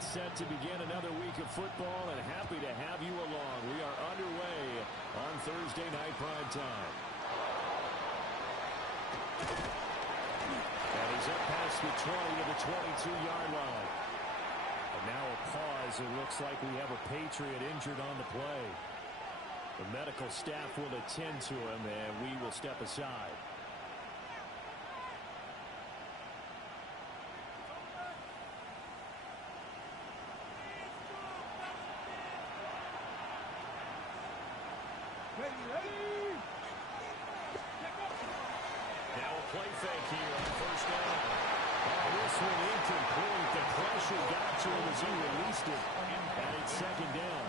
about set to begin another week of football, and happy to have you along. We are underway on Thursday night prime time. And he's up past the 20 to the 22-yard line. And now a pause. It looks like we have a Patriot injured on the play. The medical staff will attend to him, and we will step aside. Now a play fake here on first down. Oh, this one incomplete. The pressure got to him as he released it. And it's second down.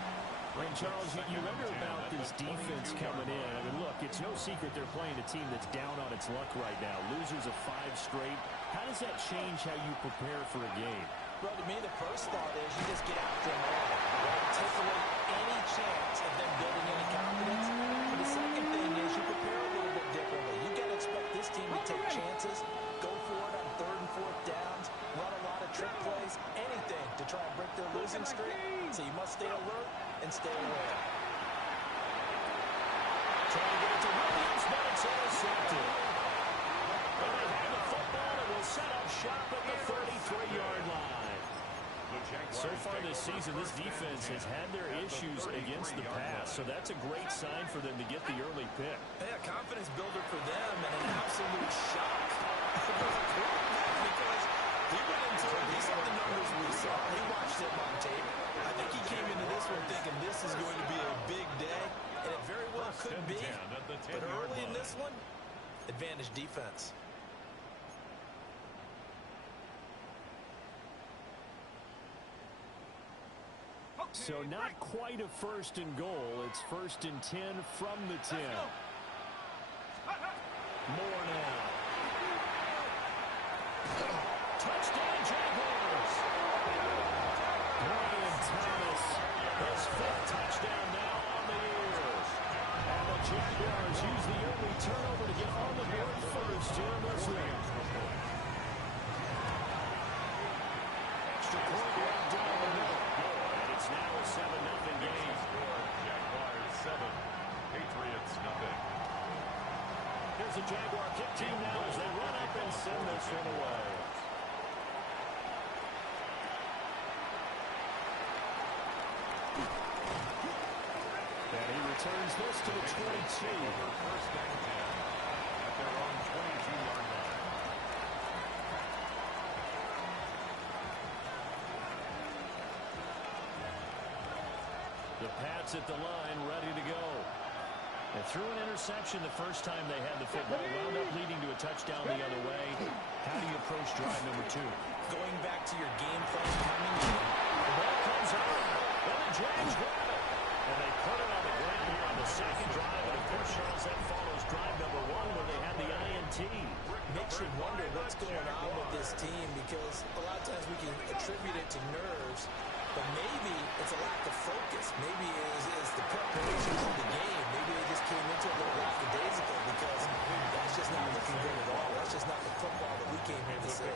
And Charles, you wonder about this defense coming in. I mean, look, it's no secret they're playing a team that's down on its luck right now. Losers of 5 straight. How does that change how you prepare for a game? Well, to me, the first thought is you just get after them all. Right? Take away any chance of them building any confidence. But the second thing is you prepare a little bit differently. You got to expect this team to take chances, go for it on 3rd and 4th downs, run a lot of trick plays, anything to try and break their losing streak. So you must stay alert and stay aware. Trying to get it to Williams, but it's intercepted. And they have the football and will set up shop at the 33-yard line. So far this season, this defense has had their issues against the pass, so that's a great sign for them to get the early pick. Yeah, confidence builder for them and an absolute shock. Because he went into it, he saw the numbers we saw, he watched him on tape. I think he came into this one thinking this is going to be a big day, and it very well could be. But early in this one, advantage defense. So not quite a 1st and goal. It's 1st and 10 from the 10. More now. Touchdown, Jaguars. Brian Thomas, his 5th touchdown now on the year. And the Jaguars use the early turnover to get on the board first here in this one. Extra point right down the middle. It's now a 7-0 game. Jaguars 7, Patriots nothing. Here's the Jaguar kick team now as they run up and send this one away. And he returns this to the 22. First and 10 at their own 22-yard line. The Pats at the line, ready to go. And threw an interception the first time they had the football. Wound up leading to a touchdown the other way. How do you approach drive number 2? Going back to your game plan coming in. The ball comes out. And the Jags grab it. And they put it on the ground here on the second drive. And of course, Charles, that follows drive number 1 where they had the INT. Makes you wonder what's going on with this team because a lot of times we can attribute it to nerves. But maybe it's a lack of focus. Maybe it's the preparation for the game. Maybe they just came into it a little lackadaisical because that's just not looking good at all. That's just not the football that we came here to see.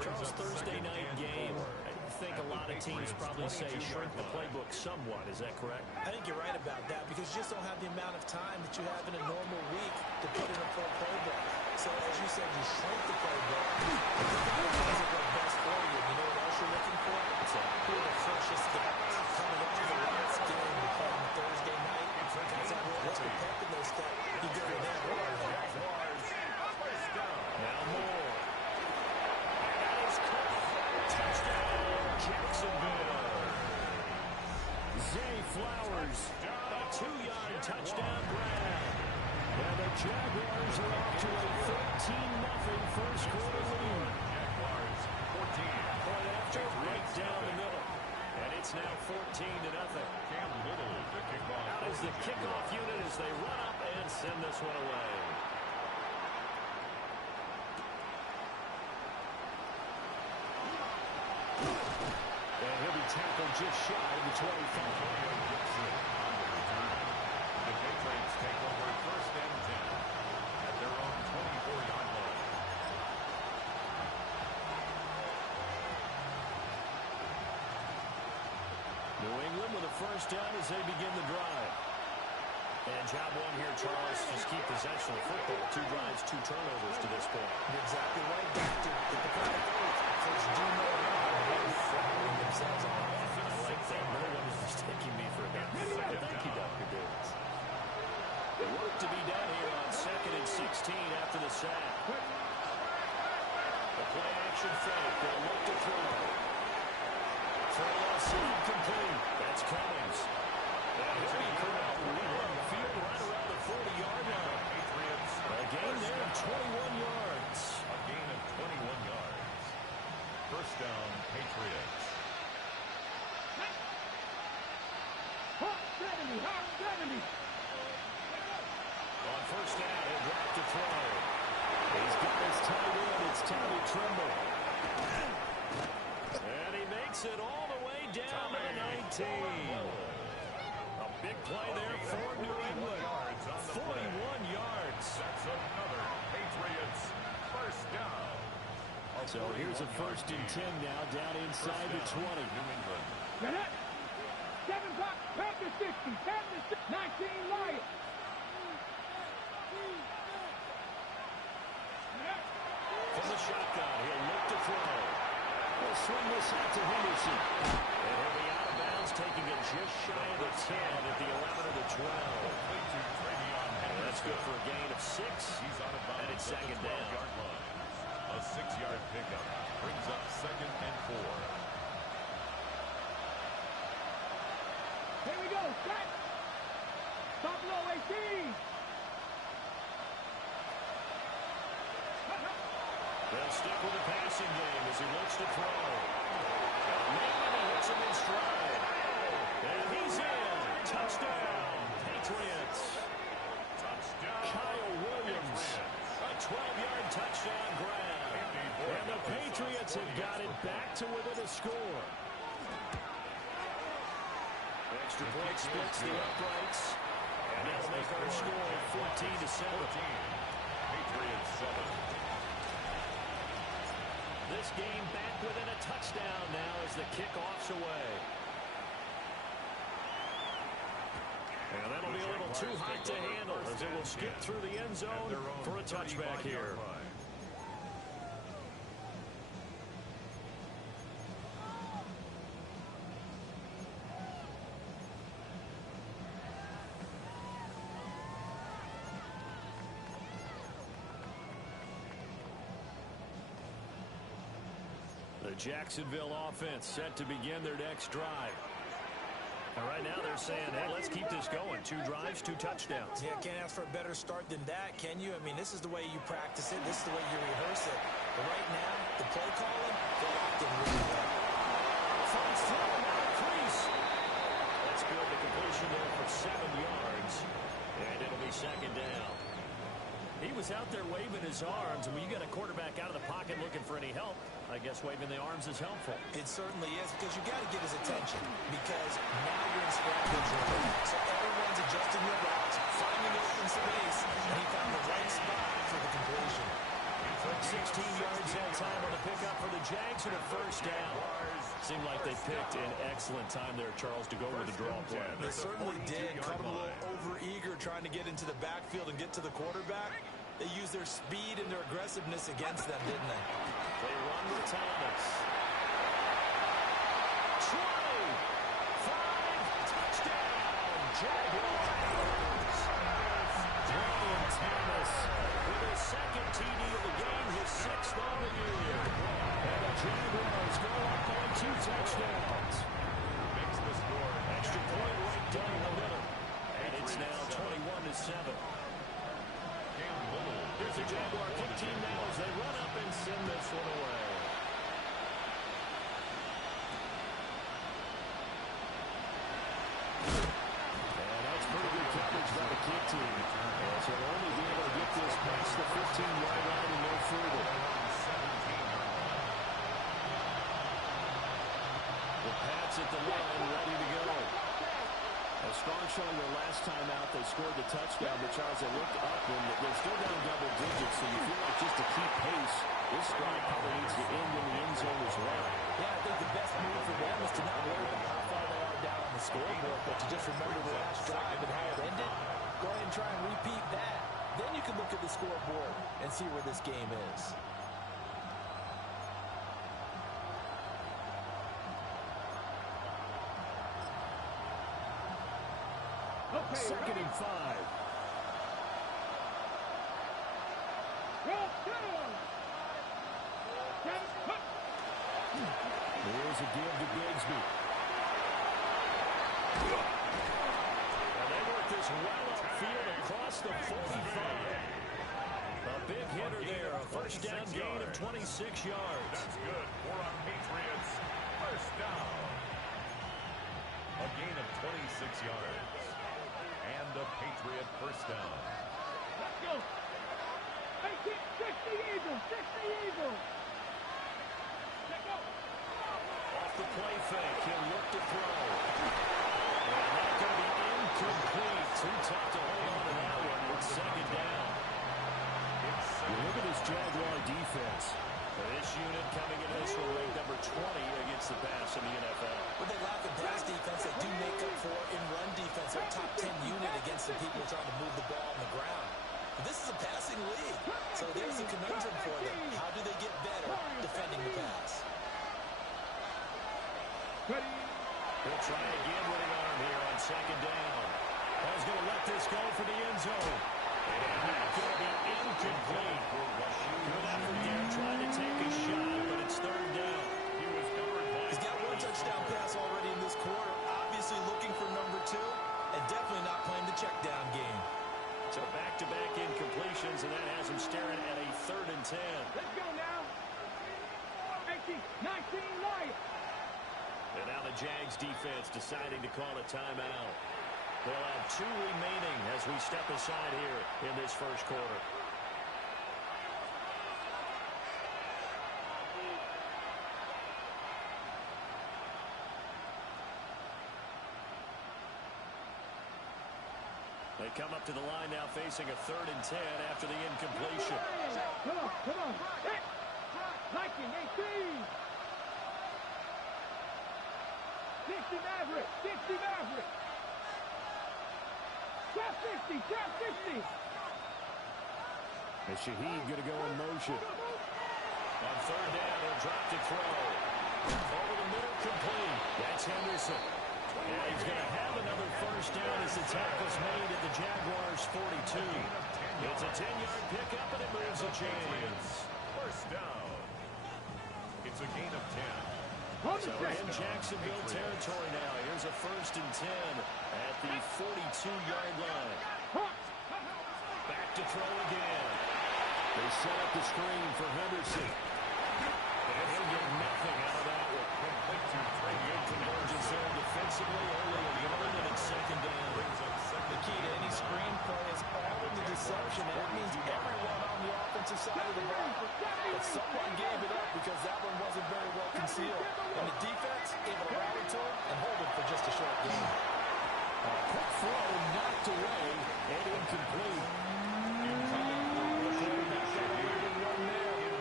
Charles, Thursday night game. I think a lot of teams probably say shrink the playbook somewhat. Is that correct? I think you're right about that because you just don't have the amount of time that you have in a normal week to put in a full playbook. So as you said, you shrink the playbook. It doesn't work best for you. You know what else you're looking for? It's who are the freshest guys coming up to the last game to play on Thursday night. Guys that will put the pep in their step. You go to that one. Now more. And that is caught. Touchdown, Jacksonville. Zay Flowers, a 2-yard touchdown grab. And the Jaguars are off to a 13-0 first quarter lead. Jaguars 14. Point after, right down the middle. And it's now 14-0. Cam Little, the kickoff. Out is the kickoff unit as they run up and send this one away. And he'll be tackled just shy of the 25. The Patriots take over 1st and 10 at their own 24-yard line. first down as they begin the drive. And job one here, Charles, just keep possession of football. 2 drives, 2 turnovers to this point. You're exactly right, Doctor. Get the kind of first GMead themselves on offense. I like that. No one is mistaking me for a guy. Thank you, Dr. Davis. The work to be done here on 2nd and 16 after the sack. The play action fake. They'll look to throw. Throw complete. That's Cummings. And he'll be corralled on the field right around the 40-yard line. Patriots. A gain there of 21 yards. A gain of 21 yards. First down, Patriots. On first down, he'll drop to throw. He's got his tight end. It's Tommy Tremble. And he makes it all the way down to the 19. A big play there for New England. 41 yards. That's another Patriots first down. So here's a 1st and 10 now, down inside the 20. New England. 7 o'clock, 10 to 60, 10 to 19 Lions. From the shotgun, he'll look to throw. He'll swing this out to Henderson. And he'll be out of bounds, taking it just shy of the 10 at the 11 of the 12. And that's good for a gain of 6. He's out of bounds. And it's 2nd down. A 6-yard pickup brings up 2nd and 4. Here we go, set. Stop low, 18. They'll stick with the passing game as he looks to throw. Man, he hits him in stride. And he's in. Touchdown, Patriots. Touchdown. Kyle Williams. A 12-yard touchdown grab. And the Patriots have got it back to within a score. Extra point splits the uprights. And that'll make our score 14 to 7. Patriots 7. This game back within a touchdown now as the kickoff's away. And that'll be a little too hot to handle as it will skip through the end zone for a touchback here. The Jacksonville offense set to begin their next drive. And right now they're saying, hey, let's keep this going. 2 drives, 2 touchdowns. Yeah, can't ask for a better start than that, can you? I mean, this is the way you practice it. This is the way you rehearse it. But right now, the play calling, they're locked in really well. First throw, now crease. That's good. The completion there for 7 yards. And it'll be 2nd down. He was out there waving his arms, and when you got a quarterback out of the pocket looking for any help, I guess waving the arms is helpful. It certainly is, because you got to get his attention, because now you're in scramble drill. So everyone's adjusting their routes, finding open space, and he found the right spot for the completion. 16 yards that time on the pickup for the Jags and a first down. Seemed like they picked an excellent time there, Charles, to go with the draw play. They certainly did. Caught him a little over-eager trying to get into the backfield and get to the quarterback. They used their speed and their aggressiveness against them, didn't they? They run with Thomas. 25, touchdown, Jaguars. Brian Thomas with his 2nd TD of the game, his 6th on the year. And the Jaguars go up on 2 touchdowns. Makes the score. Extra point right down the middle. And it's now 21 to 7. Here's the Jaguar kick team now as they run up and send this one away. And that's pretty good coverage by the kick team. And so they'll only be able to get this past the 15-yard line and no further. The Pats at the line, ready to go. A strong showing their last time out. They scored the touchdown, but Charles, they looked up and they're still down double digits, so you feel like just to keep pace, this drive probably needs to end in the end zone as well. Yeah, I think the best move for them is to not worry about how far they are down on the scoreboard, but to just remember the last drive and how it ended, go ahead and try and repeat that. Then you can look at the scoreboard and see where this game is. Okay, Second and 5. Roll, down. Here's a give to Bigsby. And they work this well upfield across the 45. A big hitter there. A first down gain of 26 yards. That's good for our Patriots. First down. A gain of 26 yards. And a Patriot first down. Let's go. 60 Eagles, 60 Eagles. Let's go. Off the play fake, he'll look to throw. And that's going to be incomplete. Too tough to hold on to that one with second down. You look at this Jaguar defense. This unit coming into this one ranked number 20 against the pass in the NFL. When they lack in pass defense, they do make up for in run defense. They're top 10 unit against the people trying to move the ball on the ground. But this is a passing league, so there's a conundrum for them. How do they get better defending the pass? He'll try again with an arm here on second down. He's going to let this go for the end zone. And that's going to be incomplete. Good effort there, trying to take a shot, but it's third down. He's got one touchdown pass already in this quarter. Obviously looking for number 2, and definitely not playing the check down game. So back-to-back incompletions, and that has him staring at a third and 10. Let's go now. 18, 19, Lions. And now the Jags defense deciding to call a timeout. They'll have 2 remaining as we step aside here in this first quarter. They come up to the line now facing a third and 10 after the incompletion. Come on, come on. Hit. Liking, 18. 60 Maverick, 60 Maverick. Trap 60, trap 60. And Shaheed going to go in motion. On third down, he'll drop to throw. Over the middle, complete. That's Henderson. And he's going to have another first down as the tackle's made at the Jaguars' 42. It's a 10-yard pickup, and it moves the chains. First down. It's a gain of 10. So in Jacksonville territory now. Here's a first and 10 at the 42-yard line. Back to throw again. They set up the screen for Henderson. And he'll get nothing out of that one. Complete to Trey. Good convergence there defensively. Only a yard, and it's second down. The key to any screen play is all in the deception. And that means everyone on the offensive side of the ball. But someone gave it up because that one wasn't very well concealed. And the defense able to rally to it and hold it for just a short game. A quick throw knocked away and incomplete.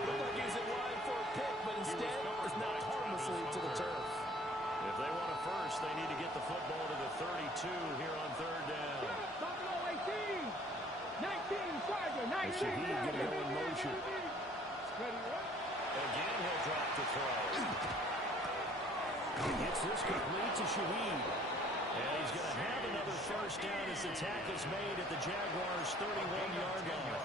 Looked like he was in line for a pick, but instead it's knocked harmlessly to the turf. If they want a first, they need to get the football to the 32 here on third down. Buffalo 18. 19, Tiger, 19. Shaheed going to go in motion. Again, he'll drop to throw. Gets this complete to Shaheed. And he's going to have another first down as the tackle's made at the Jaguars' 31-yard line.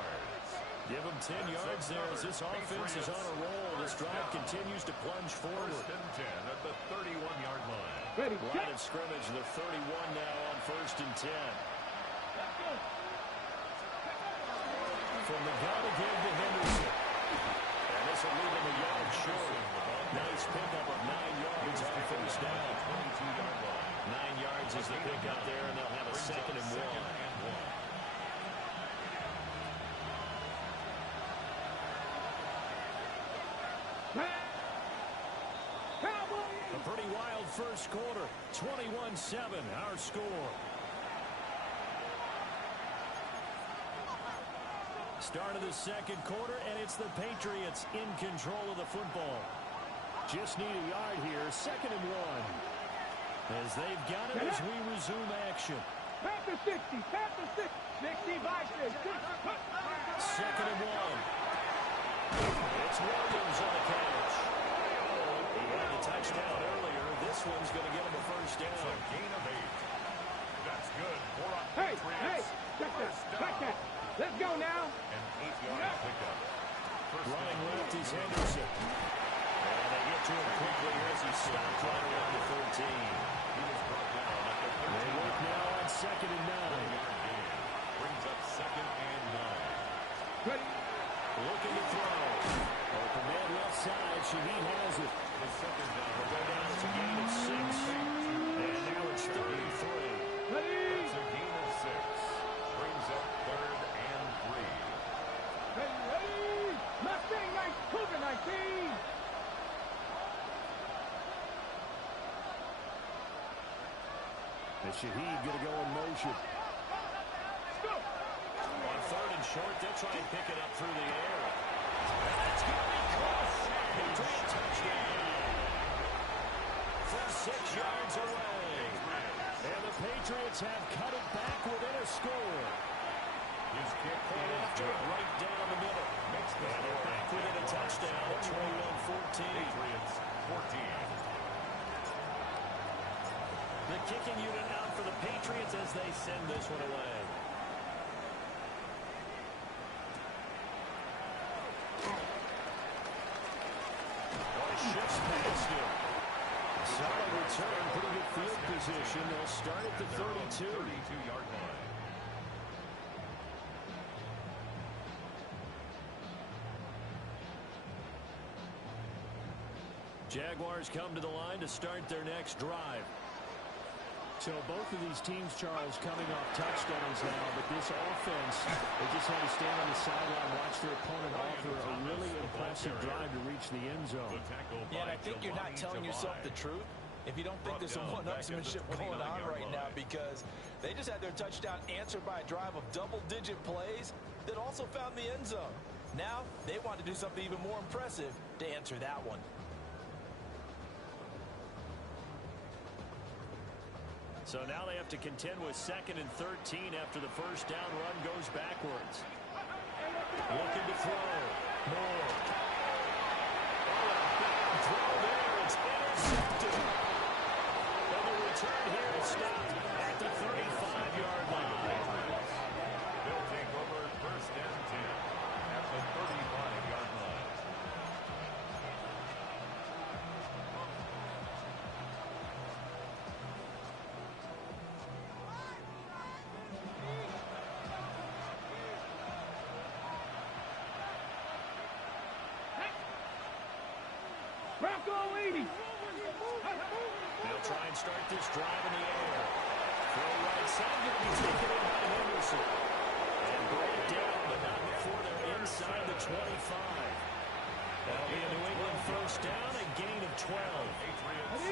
Give him 10 yards there as this offense is on a roll. This drive continues to plunge forward. First and 10 at the 31-yard line. Ready, Line of scrimmage, the 31 now on first and 10. From the gun again to Henderson. And this will leave him a yard short. Nice pickup of 9 yards on first down. 22-yard line. 9 yards is the pickup there, and they'll have a second and 1. A pretty wild first quarter. 21-7, our score. Start of the second quarter, and it's the Patriots in control of the football. Just need a yard here, second and 1. As they've got it as we resume action. Panther 60, Panther 60, 65, 60. Second and 1. It's Williams on the catch. He had the touchdown earlier. This one's going to get him a first down. It's a gain of 8. That's good for a Hey, Patriots. check that, check that. Let's go now. An 8-yard pickup. Running left is Henderson. And they get to him quickly as he stopped right around the 13. He was brought down at the 13. They work now on second and 9. 1-yard gain. Brings up second and 9. Ready. Looking to throw. Open man left side. Shaheed has it. The second down. We'll go down. It's a gain of 6. And now it's 33. Ready. It's a gain of 6. Brings up third and 3. Ready, ready. Mustang 19, Cougar 19. And Shaheed going to go in motion. Let's go. On third and short, they'll try and pick it up through the air. That's going to be caught. Patriot touchdown. From 6 yards away. And the Patriots have cut it back within a score. His kick And is after it good. right down the middle. Makes the And they're score back within a touchdown at 21-14. Patriots 14. The kicking unit out for the Patriots as they send this one away. Shifts past him. Solid return, pretty good field position. They'll start at the 32. 32-yard line. Jaguars come to the line to start their next drive. So both of these teams, Charles, coming off touchdowns now, but this offense, they just had to stand on the sideline, watch their opponent offer a really impressive drive to reach the end zone. Yeah, and I think you're not telling yourself the truth if you don't think there's some one-upsmanship going on right now, because they just had their touchdown answered by a drive of double-digit plays that also found the end zone. Now they want to do something even more impressive to answer that one. So now they have to contend with 2nd and 13 after the first down run goes backwards. Looking to throw. Moore. Throw there. It's intercepted. And the return here is stopped at the 35-yard line. They'll take over first and 10 at the 35-yard line. Bronco 80. They'll try and start this drive in the air. Throw right side, going to be taken in by Henderson. And brought down, but not before they're inside the 25. That'll be a New England first down, a gain of 12. Patriots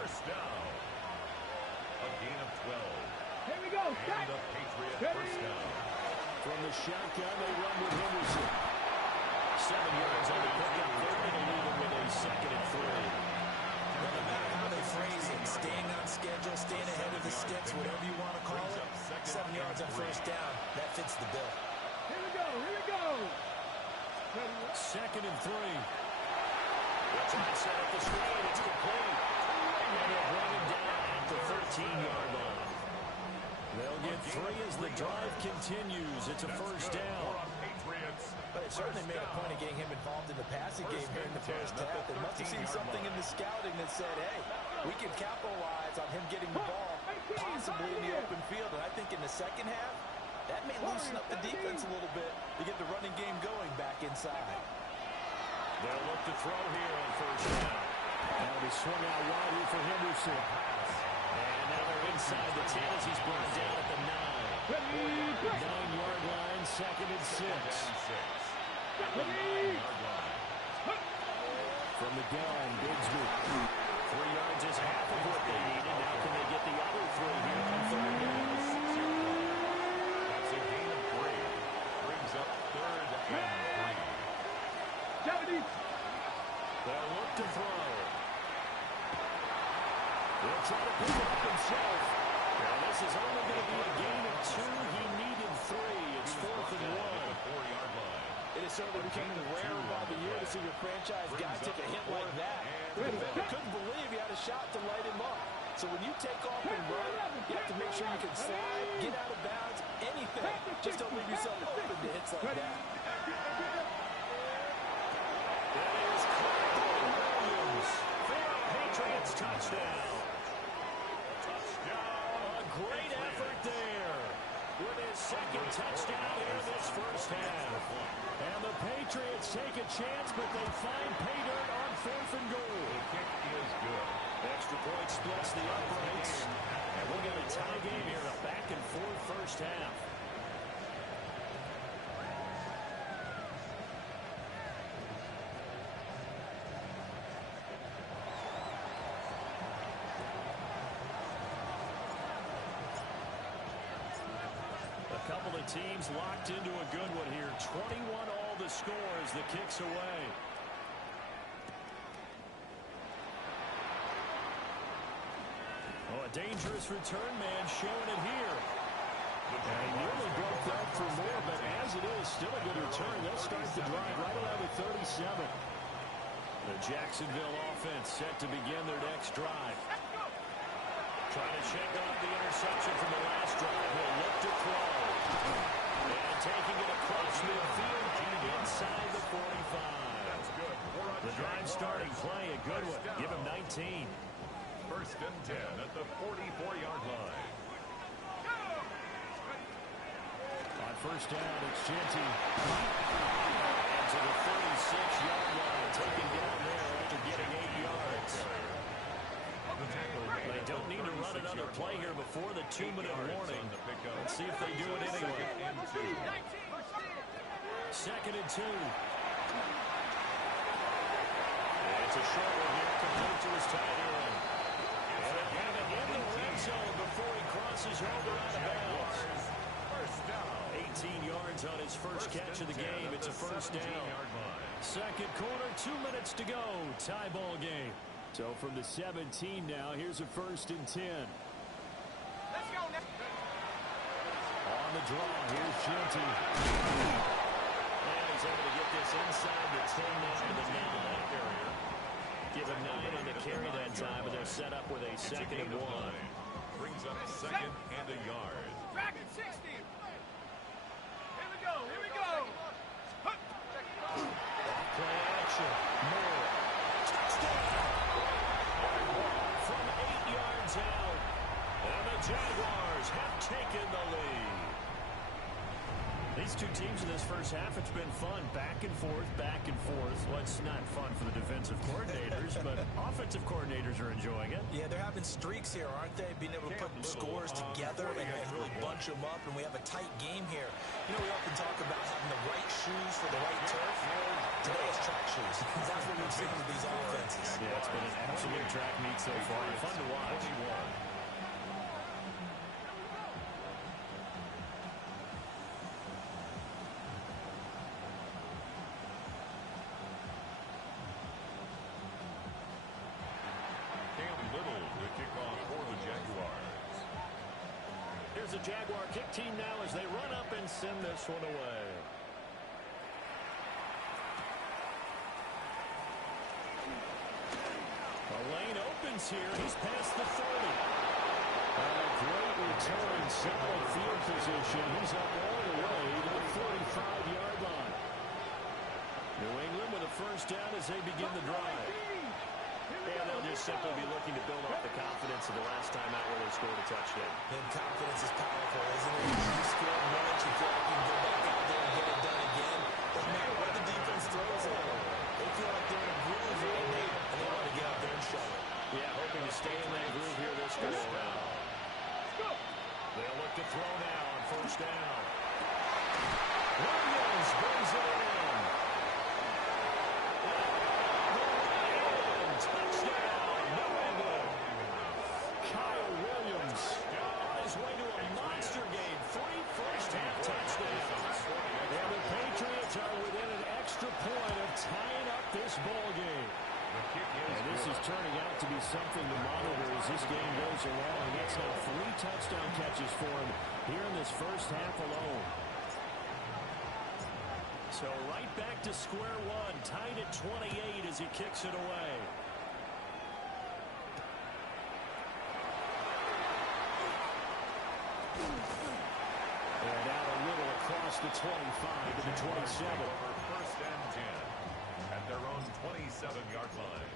first down. A gain of 12. Here we go. And a Patriot first down. From the shotgun, they run with Henderson. 7 yards on the pickup. They're going to leave it with a 2nd and 3. No matter how they phrase it, staying on schedule, staying ahead of the sticks, whatever you want to call it, 7 yards on first down, that fits the bill. Here we go. Here we go. 2nd and 3. They'll try and set up the screen. It's complete. And they'll bring it down at the 13-yard line. They'll get 3 as the drive continues. It's a first down. But it certainly made a point of getting him involved in the passing game here in the first half. They must have seen something in the scouting that said, hey, we can capitalize on him getting the ball, possibly in the open field. And I think in the second half, that may loosen up the defense a little bit to get the running game going back inside. They'll look to throw here on first down. Now he swung out wide here for Henderson. And now they're inside the 10 as he's brought down at the 9. 9-yard line, 2nd and 6. From the gun, Bigsby. 3 yards is half of what they needed. Now can they get the other 3 here on third down? That's a gain of 3. Brings up third and 3. They'll look to throw. They'll try to pick it up himself. Now, this is only going to be a gain of 2. He needed 3. It's 4th and 1. 4-yard line. It is certainly becoming rarer by the year to see your franchise guy take a hit like that. The defender couldn't believe he had a shot to light him up. So when you take off and run, you have to make sure you can slide, get out of bounds, anything. Just don't leave yourself open to hits like that. That is caught by Williams for a Patriots touchdown. A great effort there with his second touchdown here this first half. And the Patriots take a chance, but they find pay dirt on 4th and goal. The kick is good. Extra point splits the uprights. And we got a tie game here, a back-and-forth first half. A couple of teams locked into a good one here. 21 all the score as the kick's away. Oh, a dangerous return man showing it here. And he nearly broke that for more, but as it is, still a good return. They'll start the drive right around the 37. The Jacksonville offense set to begin their next drive. Trying to shake off the interception from the last drive. He'll look to throw. And taking it across midfield and inside the 45. That's good. The drive starting play, a good one. Give him 19. 1st and 10 at the 44-yard line. On first down, it's Genty. And to the 36-yard line, taken down there after getting 8 yards. They don't need to run another play here before the 2-minute warning. Let's see if they do it anyway. 2nd and 2. It's a short one here, complete to his tight end. And again in the red zone before he crosses over out of bounds. 18 yards on his first catch of the game. It's a first down. 2nd quarter, 2 minutes to go. Tie ball game. So from the 17 now, here's a 1st and 10. Let's go now. On the draw, here's Genty. And he's able to get this inside the 10 now to the 9. Give him 9 on the carry that time, and they're set up with a 2nd and 1. Brings up 2nd and a yard. Dragon 60. Here we go. Here we go. Play action. Moore. Touchdown. From 8 yards out. And the Jaguars have taken the lead. These two teams in this first half, it's been fun. Back and forth, back and forth. Well, it's not fun for the defensive coordinators, but offensive coordinators are enjoying it. Yeah, they're having streaks here, aren't they? Being able to put scores together and really bunch them up, and we have a tight game here. You know, we often talk about having the right shoes for the right turf. Today is track shoes. That's what we've seen with these offenses. Yeah, it's been an absolute track meet so far. Fun to watch. Here's the Jaguar kick team now as they run up and send this one away. A lane opens here. He's past the 30. A great return, solid field position. He's up all the way to the 45-yard line. New England with a first down as they begin the drive. And they'll just simply be looking to build off the confidence of the last time out where they scored a touchdown. And confidence is powerful, isn't it? You score once, you feel like you can go back out there and get it done again. Doesn't matter what the defense throws at them. They feel like they're in a groove right now, and they want to get out there and show it. Yeah, hoping to stay in that groove here this go around. They'll look to throw now on first down. Williams brings it in. Touchdown, New England. Kyle Williams on his way to a monster game. 3 first-half touchdowns. And the this is turning out to be something to monitor as this game goes along. That's now 3 touchdown catches for him here in this first half alone. So right back to square one, tied at 28 as he kicks it away. And out a little across the 25 to the 27. First and 10 at their own 27-yard line.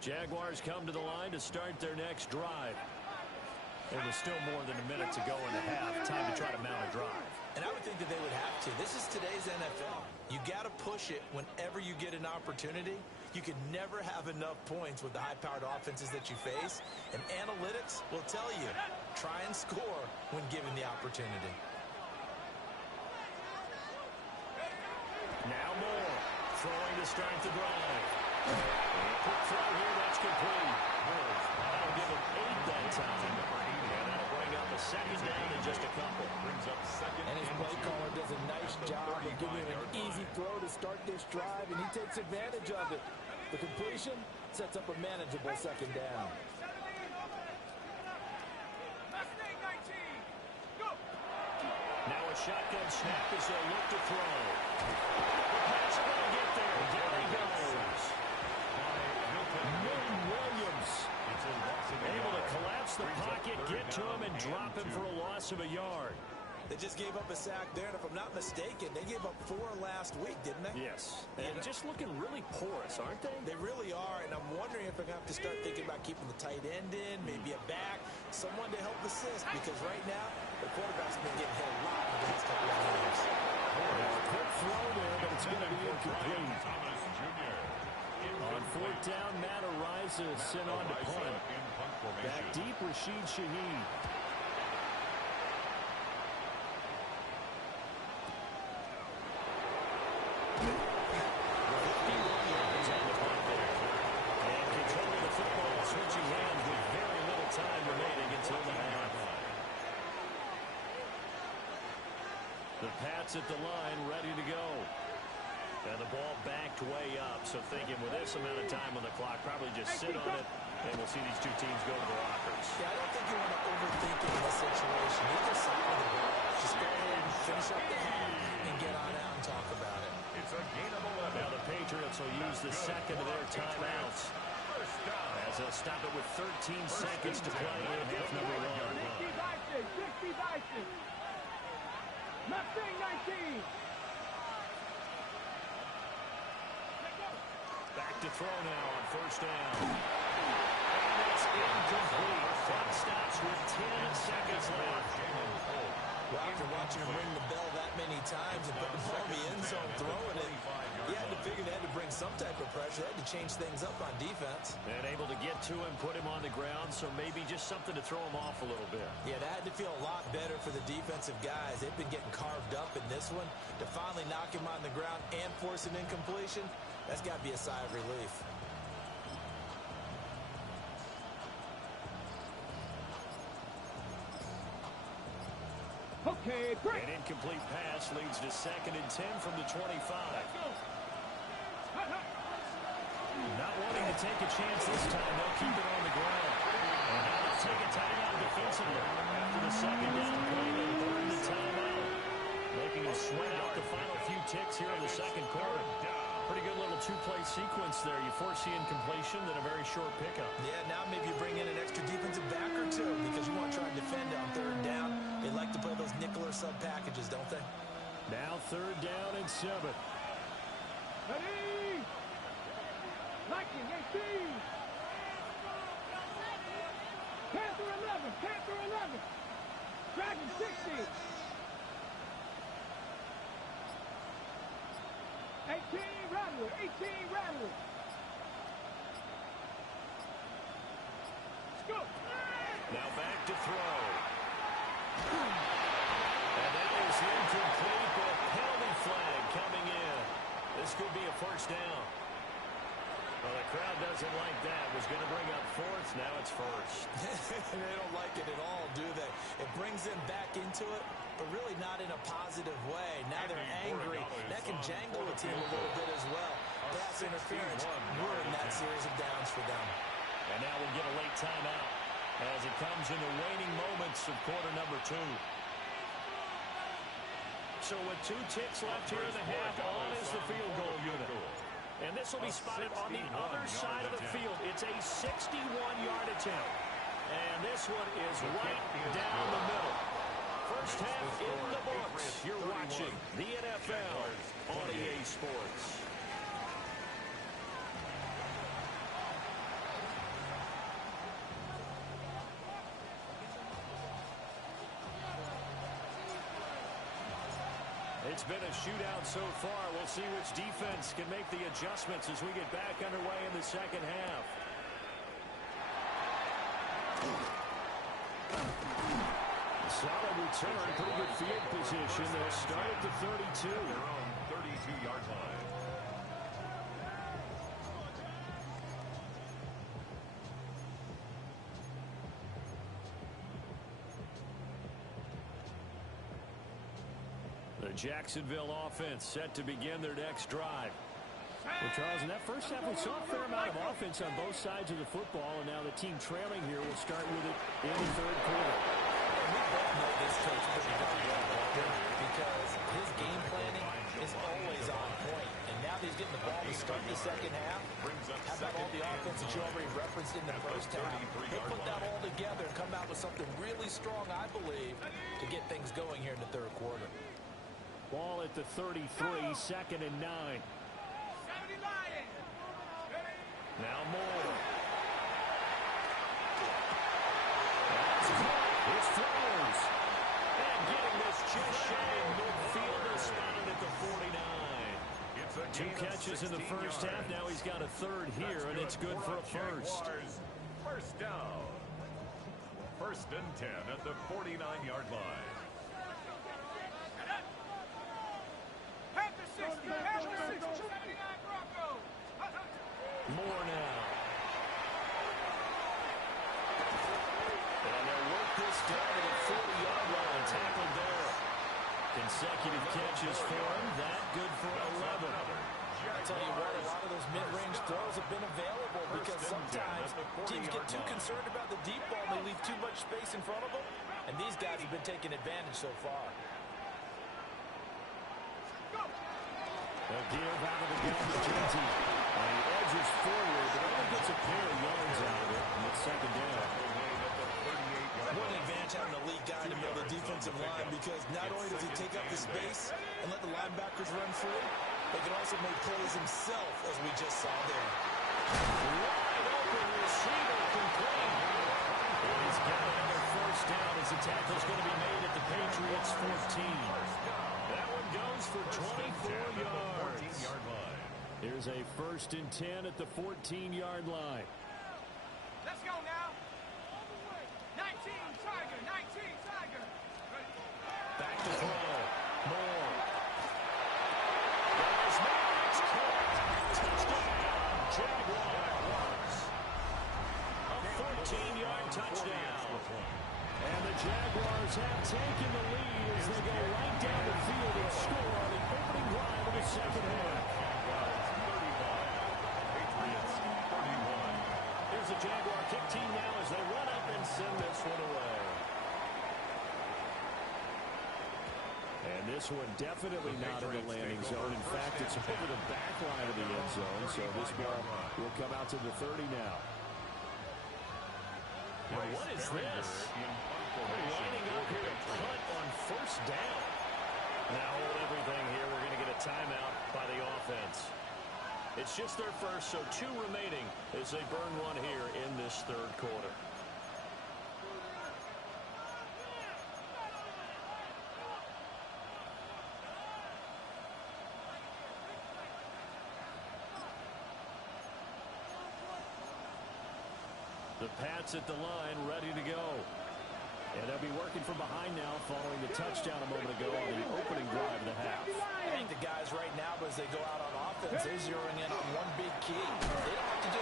Jaguars come to the line to start their next drive. There was still more than a minute to go in the half. Time to try to mount a drive. And I would think that they would have to. This is today's NFL. You got to push it whenever you get an opportunity. You can never have enough points with the high-powered offenses that you face. And analytics will tell you, try and score when given the opportunity. Now Moore, throwing to start the drive. Quick throw here, that's complete. That'll give him 8 that time. And that'll bring up a second down in just a couple. Brings up second. And his play caller does a nice job of giving him an easy throw to start this drive, and he takes advantage of it. The completion sets up a manageable second down. Now a shotgun snap as they look to throw. The pass is going to get there. There he goes. Milton Williams able to collapse the pocket, get to him, and drop him for a loss of a yard. They just gave up a sack there, and if I'm not mistaken, they gave up 4 last week, didn't they? Yes. And just looking really porous, aren't they? They really are, and I'm wondering if they're going to have to start thinking about keeping the tight end in, maybe a back, someone to help assist, because right now, the quarterback's been getting hit a lot in the last couple of games. Quick throw there, but it's going to be incomplete. On 4th down, Matt Ariza sent on to punt. Back deep, Rashid Shaheed. The Pats at the line, ready to go. And the ball backed way up, so thinking with this amount of time on the clock, probably just sit on it, and we'll see these two teams go to the lockers. Yeah, I don't think you want to overthink it in this situation. Either side of the ball, just go ahead and finish up the half and get on out and talk about it. It's a gain of 11. Now the Patriots will use the second of their timeouts, as they'll stop it with 13 seconds to play in half number 1. 60 Bison. Mustang 19. Back to throw now on 1st down. And it's incomplete. Clock stops with 10 seconds left. Well, after watching him ring the bell that many times and put the ball in the end zone throwing it, he had to figure they had to bring some type of pressure. They had to change things up on defense. And able to get to him, put him on the ground, so maybe just something to throw him off a little bit. Yeah, that had to feel a lot better for the defensive guys. They've been getting carved up in this one. To finally knock him on the ground and force an incompletion, that's got to be a sigh of relief. Okay, break. An incomplete pass leads to 2nd and 10 from the 25. Not wanting to take a chance this time, they'll keep it on the ground. And now they'll take a timeout defensively. After the second down play, they burn the timeout. Making them sweat out the final few ticks here in the second quarter. Pretty good little 2-play sequence there. You force the incompletion, then a very short pickup. Yeah, now maybe you bring in an extra defensive back or two because you want to try and defend on 3rd down. They like to play those nickel or sub packages, don't they? Now 3rd down and 7. Ready. Lightning 18. Panther 11. Panther 11. Dragon 60. 18 Rattler. 18 Rattler. Go. Now back to throw. And that is incomplete, but a penalty flag coming in. This could be a 1st down. Well, the crowd doesn't like that. Was going to bring up fourth. Now it's first. They don't like it at all, do they? It brings them back into it, but really not in a positive way. Now they're angry. That can jangle a team a little bit as well. Pass interference ruined that series of downs for them. And now we'll get a late timeout as it comes in the waning moments of quarter number 2. So with 2 ticks left here in the half, on is the field goal unit. And this will be spotted on the other side of the field. It's a 61-yard attempt. And this one is right down the middle. First half in the books. You're watching the NFL on EA Sports. It's been a shootout so far. We'll see which defense can make the adjustments as we get back underway in the second half. Solid return, pretty good field position. They'll start at the 32. Their own 32-yard line. The Jacksonville offense set to begin their next drive. Well, Charles, in that first half, we saw a fair amount of offense on both sides of the football, and now the team trailing here will start with it in the third quarter. And we both know this coach pretty darn well because his game planning is always on point. And now that he's getting the ball to start the second half, how about all the offense that you already referenced in the first half? He'll put that all together and come out with something really strong, I believe, to get things going here in the third quarter. Ball at the 33, 2nd and 9. Now Moore. It's throws. And getting this just shy of midfield is spotted at the 49. 2 catches in the first half. Now he's got a third here, and it's good for a first. First down. 1st and 10 at the 49-yard line. More now. And they'll work this down to the 40-yard line. Tackled there. Consecutive catches for him. That good for 11. I tell you what, a lot of those mid-range throws have been available because sometimes teams get too concerned about the deep ball and they leave too much space in front of them. And these guys have been taking advantage so far. A give out of the gun to JT. And he edges forward, but only gets a pair of yards out of it. And it's 2nd down. What an advantage having a lead guy in the middle of the defensive line because not only does he take up the space and let the linebackers run free, but he can also make plays himself, as we just saw there. Wide open receiver complete. And he's got another first down as the tackle's going to be made at the Patriots 14. That one goes for 24 yards. Here's a 1st and 10 at the 14-yard line. Let's go now. 19, Tiger, 19, Tiger. Back to throw. Moore. There's Max. Touchdown, Jaguars. A 14-yard touchdown. And the Jaguars have taken the lead as they go right down the field and score on the opening drive of the second half. Patriots 31. Here's the Jaguar kick team now as they run up and send this one away. And this one definitely not in the landing zone. In fact, it's over the back line of the end zone, so this ball will come out to the 30 now. And what is this? They're lining up here to punt on 1st down. Now hold everything here. We're going to get a timeout by the offense. It's just their first, so 2 remaining as they burn one here in this third quarter. The Pats at the line, ready to go. And they'll be working from behind now following the touchdown a moment ago on the opening drive of the half. I think the guys right now, as they go out on offense, they're zeroing in on one big key. They don't have to do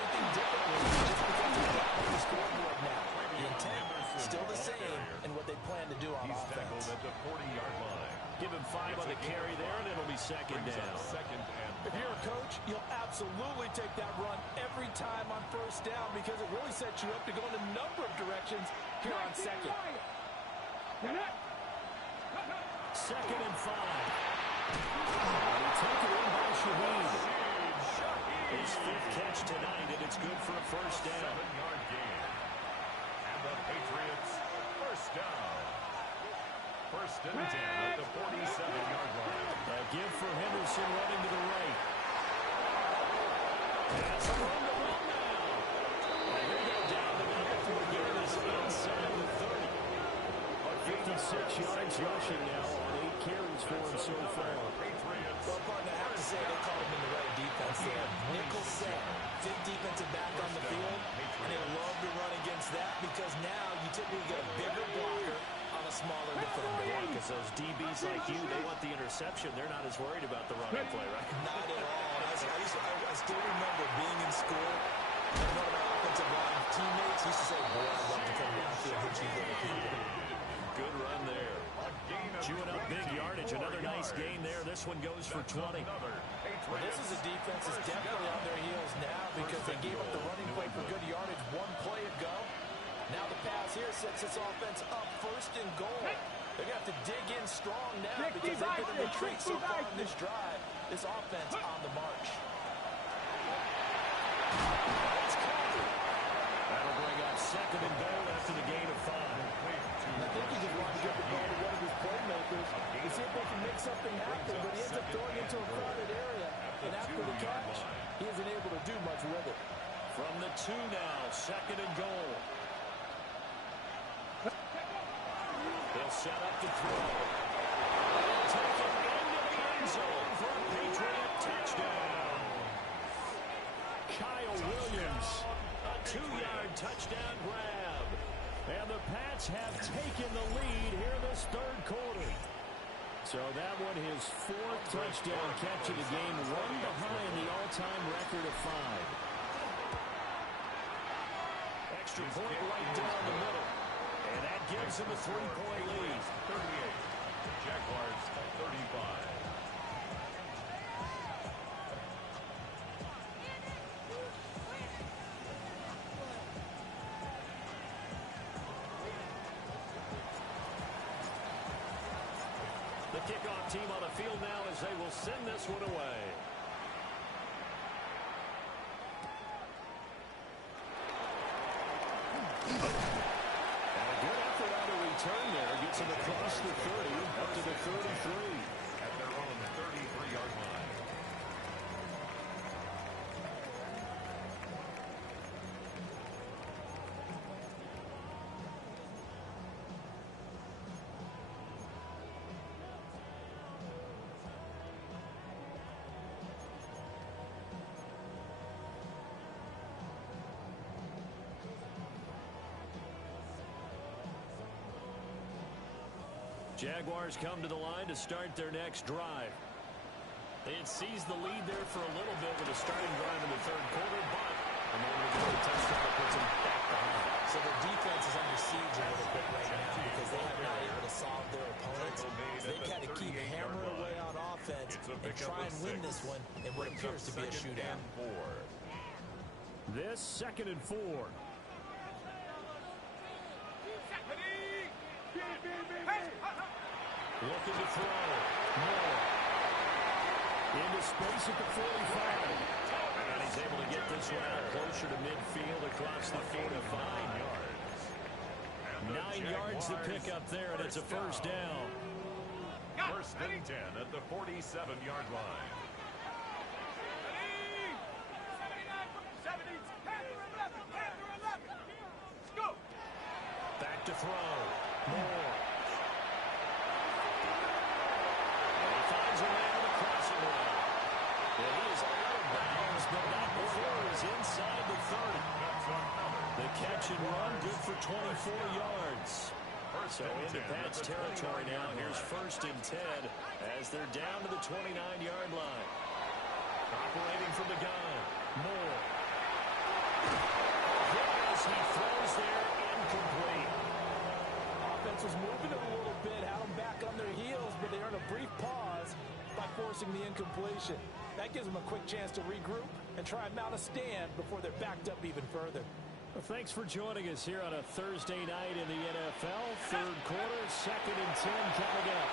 absolutely take that run every time on first down because it really sets you up to go in a number of directions here on second. Second and 5. Taken in by GMead. His 5th catch tonight, and it's good for a first down. 7-yard gain. And the Patriots first down. First and 10 at the 47-yard line. A give for Henderson running to the right. That's a run to run now. And they go down the middle for the game. It's inside the 30. 56 yards rushing now on 8 carries for him so far. Well, partner, I have to say they called him in the right defense there. Nickel set, 5th defensive back on the field, and they love to run against that because now you typically get a bigger blocker on a smaller defender. Yeah, because those DBs like you, they want the interception. They're not as worried about the running play, right? Not at all. I still remember being in school, and one of my offensive line teammates used to say, boy, I'd love to come downfield and hit you little people. Good run there. Chewing up big yardage. Another nice gain there. This one goes for 20. Well, this is a defense that's definitely on their heels now because they gave up the running play for good yardage one play ago. Now the pass here sets this offense up first and goal. They're going to have to dig in strong now because they've been in retreat so far in this drive. This offense on the march. That'll bring up second and goal after the gain of 5. I think he just wanted to get the ball to one of his playmakers to see if they can make something happen, but he ends up throwing into a crowded area. And after the catch, he isn't able to do much with it. From the 2 now, second and goal. They'll set up to throw. Take it into the end zone for a Patriot touchdown. Kyle Williams, a 2-yard touchdown grab. And the Pats have taken the lead here this 3rd quarter. So that one, his 4th touchdown catch of the game, one behind the all-time record of 5. Extra point right down the middle. And that gives him a 3-point lead. 38. Jaguars 35. The kickoff team on the field now as they will send this one away. And a good effort on the return there. Gets him across the 30 up to the 33. At their own 33-yard line. Jaguars come to the line to start their next drive. They had seized the lead there for a little bit with a starting drive in the 3rd quarter, but and then we get a touchdown that puts them back behind. So their defense is under siege a little bit right now because they have not able to solve their opponents. So they got to keep hammering away on offense and try and win this one in what appears to be a shootout. This 2nd and 4. Looking to throw. Moore. Into space at the 45. And he's able to get this one out closer to midfield across the 45. 9 yards to pick up there, and it's a first down. First and 10 at the 47-yard line. Back to throw. Moore. Inside the 30. The catch and run, good for 24 yards. So into Pats territory now. Here's first and 10 as they're down to the 29-yard line. Operating from the gun. Moore. As he throws there, incomplete. Offense was moving a little bit, had them back on their heels, but they earned a brief pause by forcing the incompletion. That gives them a quick chance to regroup and try and mount a stand before they're backed up even further. Well, thanks for joining us here on a Thursday night in the NFL. Third quarter, 2nd and 10 coming up.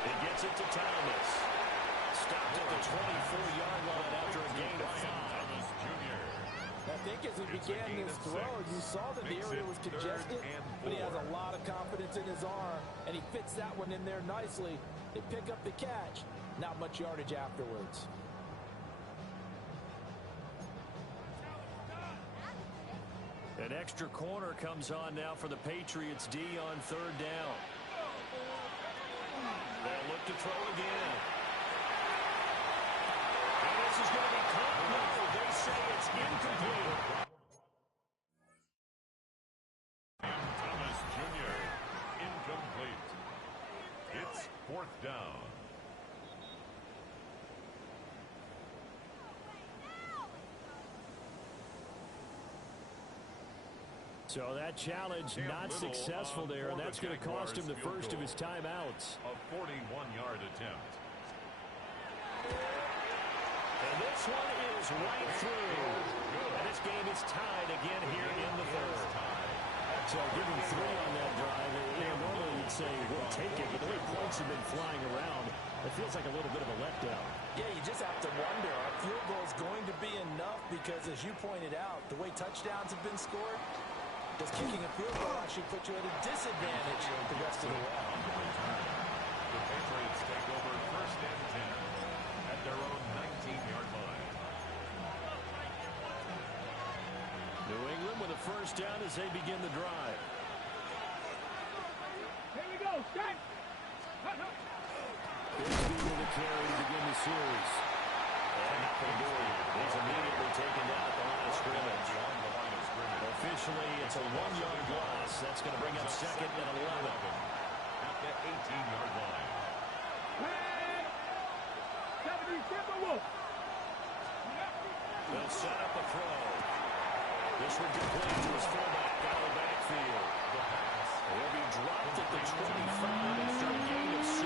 He gets it to Thomas. Stopped at the 24-yard line after a gain of 5. I think as he began this throw, you saw that the area was congested, but he has a lot of confidence in his arm, and he fits that one in there nicely. They pick up the catch. Not much yardage afterwards. An extra corner comes on now for the Patriots D on 3rd down. They'll look to throw again. And this is going to be caught. No, they say it's incomplete. Thomas Jr. incomplete. It's 4th down. So that challenge not successful there, and that's going to cost him the first of his timeouts. A 41-yard attempt. And this one is right through. And this game is tied again here in the 3rd. So give him 3 on that drive. Normally you'd say, we'll take it, but the way points have been flying around, it feels like a little bit of a letdown. Yeah, you just have to wonder, are field goals going to be enough? Because as you pointed out, the way touchdowns have been scored, does kicking a field goal actually put you at a disadvantage the rest of the way? The Patriots take over 1st and 10 at their own 19-yard line. New England with a first down as they begin the drive. Here we go, Scott. Bixby with a carry to begin the series. And not going to do it. He's immediately taken down at the line of scrimmage. Officially, it's a 1-yard loss. That's going to bring up 2nd and 11. At the 18-yard line. They'll set up a throw. This would complete to his fullback out of the backfield. Will be dropped at the 25 after a gain of 6.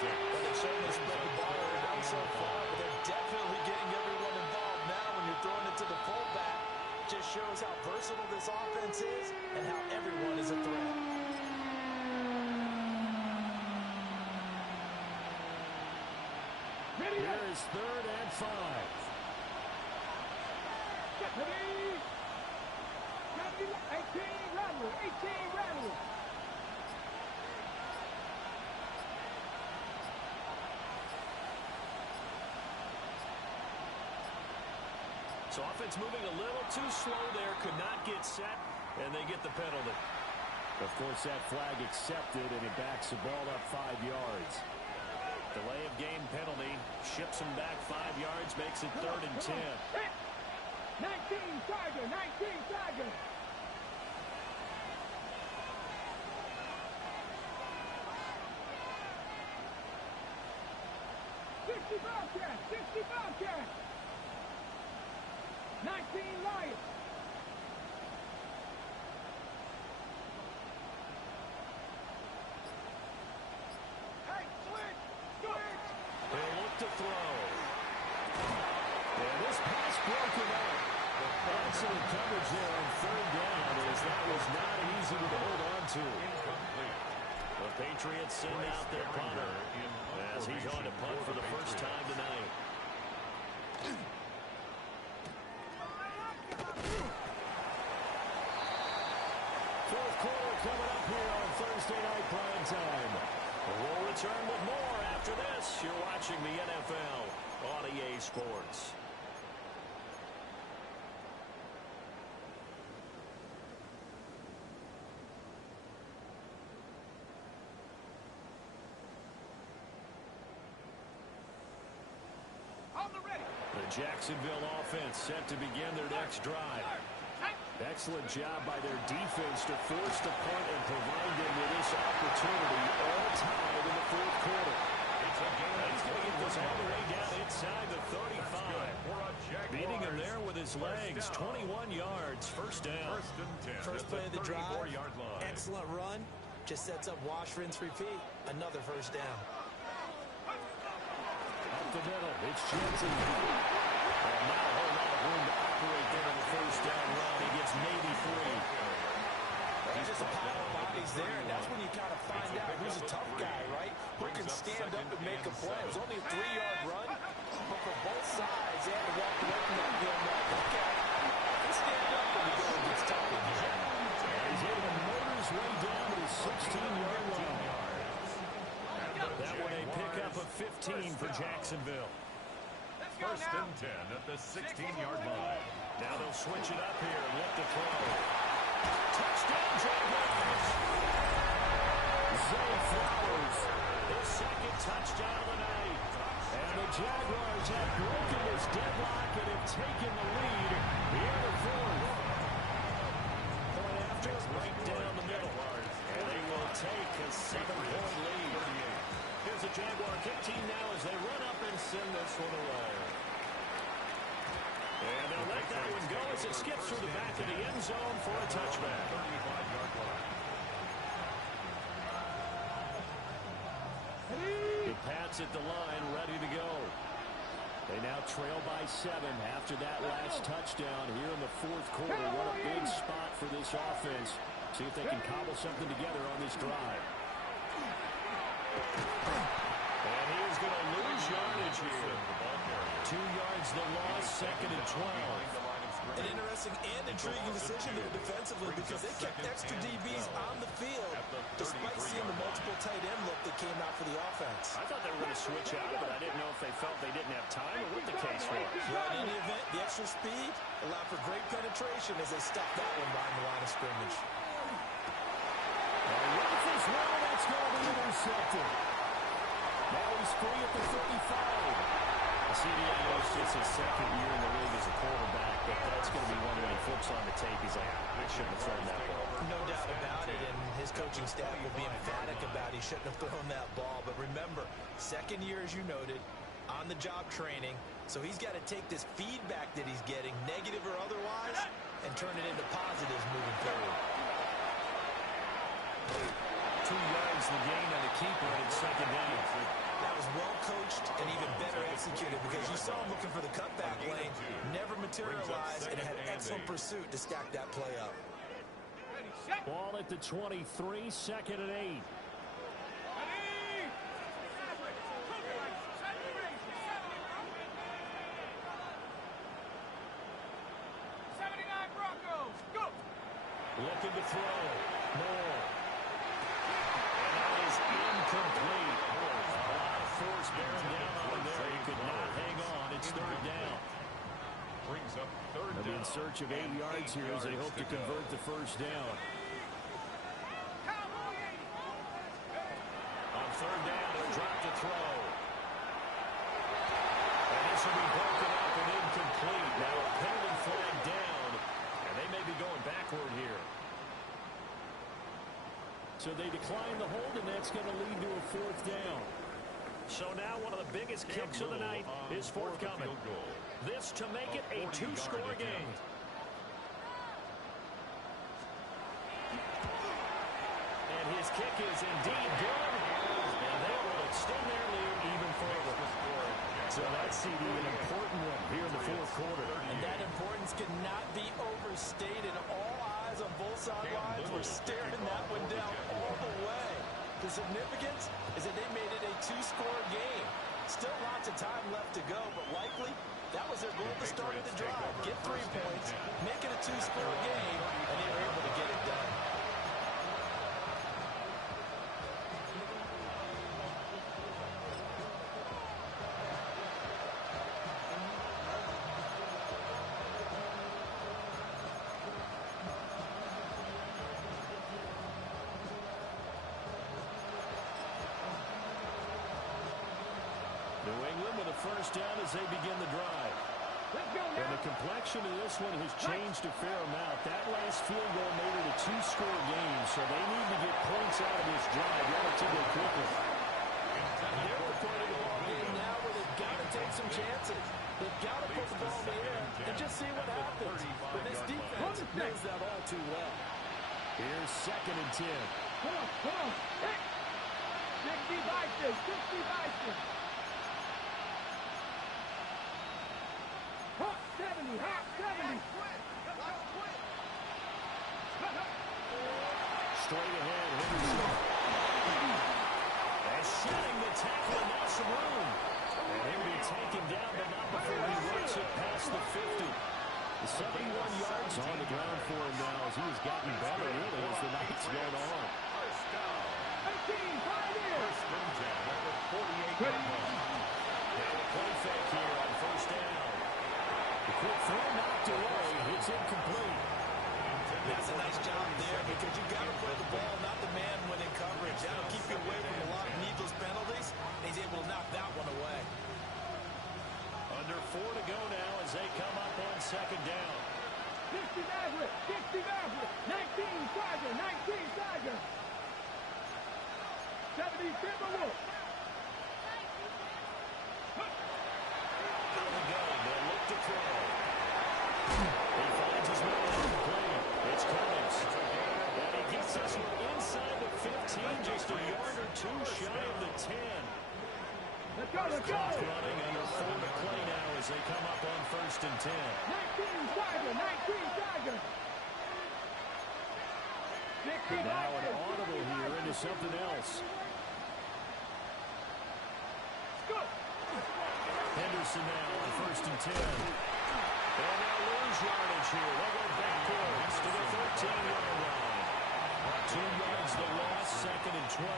Well, they've certainly spread the ball around so far, but they're definitely getting everyone involved now when you're throwing it to the fullback. Just shows how versatile this offense is and how everyone is a threat. Here is 3rd and 5. Ready? 18 rattle, 18 rattle. So offense moving a little too slow there, could not get set, and they get the penalty. Of course, that flag accepted, and it backs the ball up 5 yards. Delay of game penalty, ships him back 5 yards, makes it 3rd and 10. 19 Tiger, 19 Tiger. Bobcat, 60 Bobcat. 19 Lions. Hey, switch! Switch! They'll look to throw. And this pass broken up. Excellent coverage there on 3rd down, as that was not easy to hold on to. The Patriots send out their punter as he's on to punt for the first time tonight. Fourth quarter coming up here on Thursday Night Prime Time. We'll return with more after this. You're watching the NFL on EA Sports. The Jacksonville offense set to begin their next drive. Excellent job by their defense to force the punt and provide them with this opportunity, all tied in the 4th quarter. He's going to get this all the way down inside the 35. Beating him there with his legs, 21 yards, first down. First play of the drive, excellent run. Just sets up wash, rinse, repeat. Another first down. the middle. It's Jensen. And not a whole lot of room to operate there in the first down run. He gets maybe 3. There's just a pile of bodies there, and that's when you kind of find out who's a tough guy, right? Who can stand up and make a play. It was only a 3-yard run, but for both sides, they had to walk away from that game like, okay, I can stand up when the goal gets tough in here. He's able to motor his way down to his 16-yard line. That one a pickup of 15 for Jacksonville. First and 10 at the 16-yard line. Now they'll switch it up here and look to throw. Touchdown, Jaguars! Zay Flowers, his second touchdown of the night. And the Jaguars have broken this deadlock and have taken the lead here in the fourth. Point after, right down the middle. And they will take a 7-point lead. Here's the Jaguar kick team now as they run up and send this one away. And they'll let that one go as it skips through the back of the end zone for a touchback. The Pats at the line, ready to go. They now trail by 7 after that last touchdown here in the fourth quarter. What a big spot for this offense. See if they can cobble something together on this drive. And he is going to lose yardage here. 2 yards the loss, second and 12. An interesting and intriguing decision there defensively because they kept extra DBs on the field despite seeing the multiple tight end look that came out for the offense. I thought they were going to switch out of it. I didn't know if they felt they didn't have time or what the case was. Well, in any event, the extra speed allowed for great penetration as they stopped that one behind the line of scrimmage. And Rufus, well, that's going to be intercepted. Now he's free at the 35. CD, I know it's just his second year in the league as a quarterback, but that's going to be one when he flips on the tape. He's like, I shouldn't have thrown that ball. No doubt about it, and his coaching staff will be emphatic about he shouldn't have thrown that ball. But remember, second year, as you noted, on-the-job training, so he's got to take this feedback that he's getting, negative or otherwise, and turn it into positives moving forward. 2 yards the gain on the keeper, and it's second down. That was well coached and even better executed because you saw him looking for the cutback lane, never materialized, and had excellent pursuit to stack that play up. Ball at the 23, second and 8. Looking to throw. More. And that is incomplete. A lot of force bearing down on him there. He could not hang on. It's third down. Brings up third down. They'll be in search of 8 yards here as they hope to convert the first down. On third down, they'll drop to throw. And this will be broken up and incomplete. Now a penalty flag down, and they may be going backward here. So they decline the hold, and that's going to lead to a fourth down. So now one of the biggest kicks of the night is forthcoming. This to make it a 2-score game. And his kick is indeed good. And they will extend their lead even further. So that's CD, an important one here in the fourth quarter. And that importance cannot be overstated. All eyes on both sidelines were staring that one down all the way. The significance is that they made it a 2-score game. Still lots of time left to go, but likely that was their goal at the start of the drive. Get 3 points, make it a 2-score game, and they were able to get it done. New England with a first down as they begin the drive. And the complexion of this one has changed a fair amount. That last field goal made it a 2-score game, so they need to get points out of this drive relatively quickly. They're at the point of the ball game now where they've got to take some chances. They've got to put the ball in the air and just see what happens. But this defense knows that all too well. Here's second and 10. Come on. 60 by 6. hot 70. Straight ahead, Henderson. And shedding the tackle, and now some room. And he'll be taken down, but not before he works it past the 50. The 71 yards on the ground for him now as he has gotten better, really, as the night's gone on. First down. 18, 5 years. First and 10 at the 48-yard line. Now a play fake here on first down. The quick throw knocked away. It's incomplete. That's a nice job there because you've got to put the ball, not the man when in coverage. That'll keep you away from a lot of needless penalties. He's able to knock that one away. Under 4 to go now as they come up on second down. 60 Maverick, 60 Maverick, 19 Tiger, 19 Tiger. 70 Timberwolves. On the go, they'll look to throw. He finds his man incomplete. It's Cummings. And he gets us inside the 15, just a yard or two shy of the 10. Let's go, let's go. Clock running under 4 to play now as they come up on first and 10. 19 Tiger, 19 Tiger. 60 Now an Tiger. audible here into something else. Go. Henderson now on first and 10. And now lose yardage here. They go backwards to the 13-yard line. 2 yards the loss, second and 12.